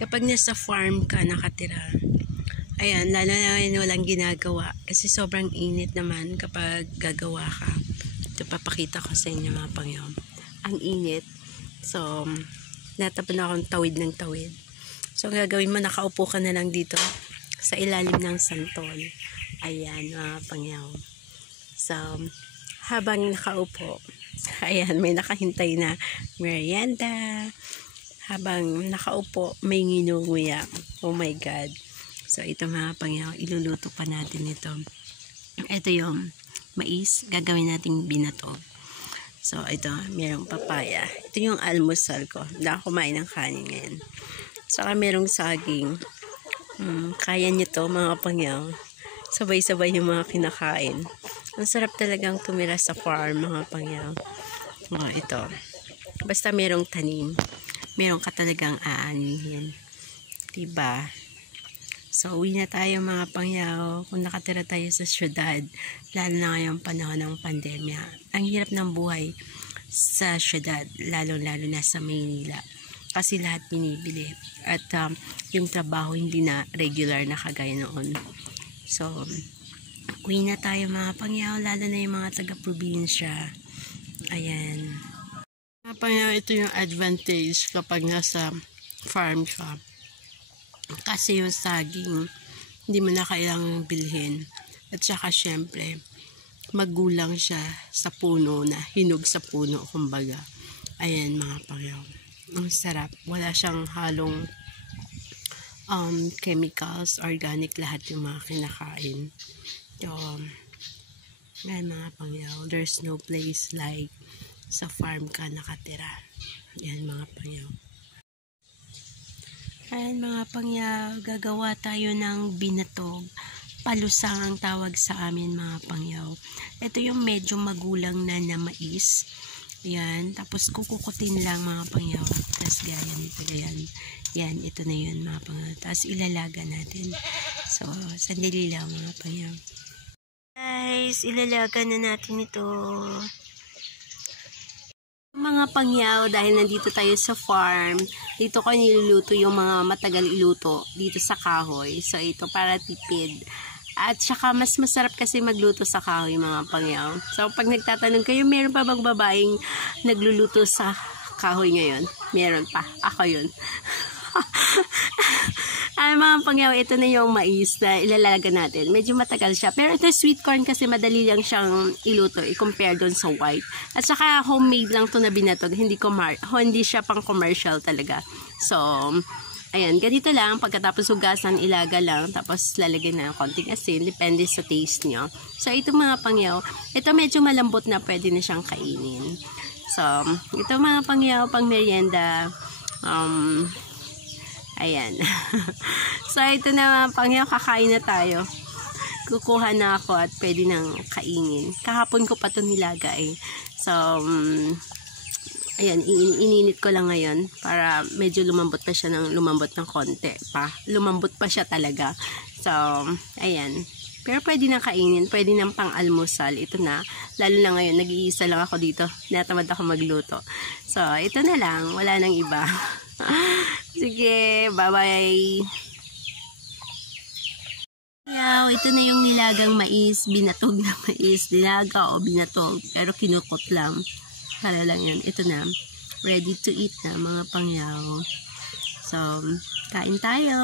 Kapag nasa farm ka nakatira, ayan, lalo na yun walang ginagawa. Kasi sobrang init naman kapag gagawa ka. Ito, papakita ko sa inyo mga pangyaw. Ang init. So, natapan akong tawid ng tawid. So, ang gagawin mo, nakaupo ka na lang dito sa ilalim ng santol. Ayan, mga pangyaw. So, habang nakaupo, ayan, may nakahintay na merienda. Habang nakaupo, may nginunguya. Oh my God. So, ito mga pangyaw, iluluto pa natin ito. Ito yung mais, gagawin nating binatog. So, ito, mayroong papaya. Ito yung almusal ko. Hindi ako kumain ng kanin ngayon. Saka merong saging. Kaya nyo to mga pangyaw. Sabay-sabay yung mga kinakain. Ang sarap talagang tumira sa farm mga pangyaw. Oh, ito. Basta merong tanim. Meron ka talagang aanihin. Diba? So, uwi na tayo mga pangyaw. Kung nakatira tayo sa syudad, lalo na ngayong panahon ng pandemya. Ang hirap ng buhay sa syudad, lalo-lalo na sa Maynila. Kasi lahat binibili. At yung trabaho hindi na regular na kagaya noon. So, uwi na tayo mga pangyaw, lalo na yung mga taga-probinsya. Ayan. Mga pangyaw, ito yung advantage kapag nasa farm ka. Kasi yung saging, hindi mo na kailangang bilhin. At saka syempre, magulang siya sa puno na hinog sa puno, kumbaga. Ayan mga pangyaw. Ang sarap. Wala siyang halong chemicals, organic, lahat yung mga kinakain. So, ayan mga pangyaw. There's no place like sa farm ka nakatira. Ayan mga pangyaw. Ayan mga pangyaw, gagawa tayo ng binatog. Palusang ang tawag sa amin mga pangyaw. Ito yung medyo magulang na mais. Ayan, tapos kukukutin lang mga pangyaw. Tapos ganyan, ito ganyan. Yan, ito na yun mga pangyaw. Tapos ilalaga natin. So, sandali lang mga pangyaw. Guys, ilalaga na natin ito. Mga pangyaw, dahil nandito tayo sa farm, dito ko niluluto yung mga matagal iluto dito sa kahoy. So, ito para tipid. At saka mas masarap kasi magluto sa kahoy mga pangyaw. So, pag nagtatanong kayo, meron pa bang babaeng nagluluto sa kahoy ngayon? Meron pa. Ako yun. Ay mga pangyaw, ito na yung mais na ilalaga natin. Medyo matagal siya. Pero ito sweet corn kasi madali lang siyang iluto i-compare doon sa white. At saka homemade lang to na binatog. Hindi siya pang commercial talaga. So, ayan, ganito lang. Pagkatapos hugasan, ilaga lang. Tapos lalagyan na ng konting asin. Depende sa taste nyo. So, ito mga pangyaw, ito medyo malambot na pwede na siyang kainin. So, ito mga pangyaw, pang merienda. Ayan. So, ito na mga pangyaw, kakain na tayo. Kukuha na ako at pwede nang kainin. Kahapon ko pa ito nilaga eh. So, ayan, ininit ko lang ngayon para medyo lumambot pa siya lumambot ng konti pa. Lumambot pa siya talaga. So, ayan. Pero pwede na kainin, pwede nang pang-almusal. Ito na, lalo na ngayon, nag-iisa lang ako dito. Natamad ako magluto. So, ito na lang, wala nang iba. Sige, bye-bye. Ito na yung nilagang mais, binatog na mais, nilaga o binatog, pero kinukot lang. Para lang yan, ito na, ready to eat na mga pangyaw. So, kain tayo.